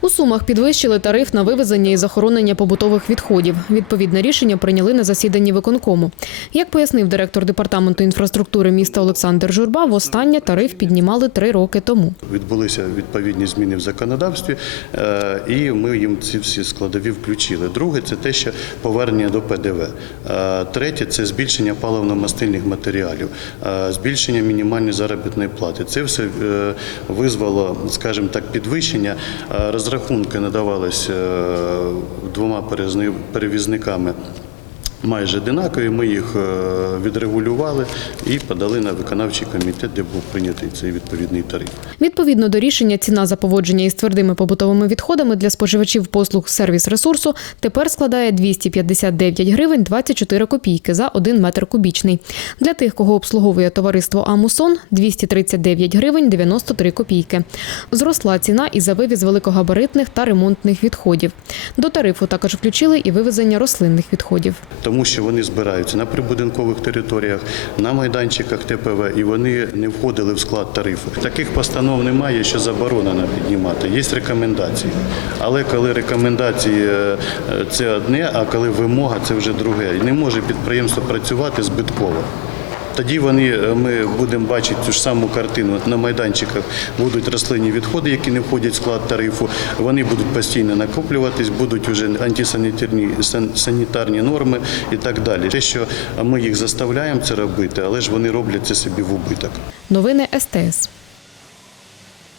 У Сумах підвищили тариф на вивезення і захоронення побутових відходів. Відповідне рішення прийняли на засіданні виконкому. Як пояснив директор департаменту інфраструктури міста Олександр Журба, востаннє тариф піднімали три роки тому. Відбулися відповідні зміни в законодавстві, е, і ми їм ці всі складові включили. Друге це те, що повернення до ПДВ. Е, Третє це збільшення паливно-мастильних матеріалів, е, збільшення мінімальної заробітної плати. Це все визвало, скажімо так, підвищення. Е, Розрахунки надавалися е, двома перевізниками. Майже одинакові, ми їх е, відрегулювали і подали на виконавчий комітет, де був прийнятий цей відповідний тариф. Відповідно до рішення, ціна за поводження із твердими побутовими відходами для споживачів послуг сервіс ресурсу тепер складає 259 гривень 24 копійки за 1 метр кубічний. Для тих, кого обслуговує товариство Амусон 239 гривень 93 копійки. Зросла ціна і за вивіз великогабаритних та ремонтних відходів. До тарифу також включили і вивезення рослинних відходів. Тому що вони збираються на прибудинкових територіях, на майданчиках ТПВ, і вони не входили в склад тарифу. Таких постанов немає, що заборонено піднімати. Є рекомендації. Але коли рекомендації е, це одне, а коли вимога це вже друге. І не може підприємство працювати збитково. Тоді вони е, ми будемо бачити цю ж саму картину. На майданчиках будуть рослинні відходи, які не входять в склад тарифу. Вони будуть постійно накоплюватись, будуть вже антисанітарні сан- санітарні норми і так далі. Те, що ми їх заставляємо це робити, але ж вони роблять це собі в убиток. Новини СТС.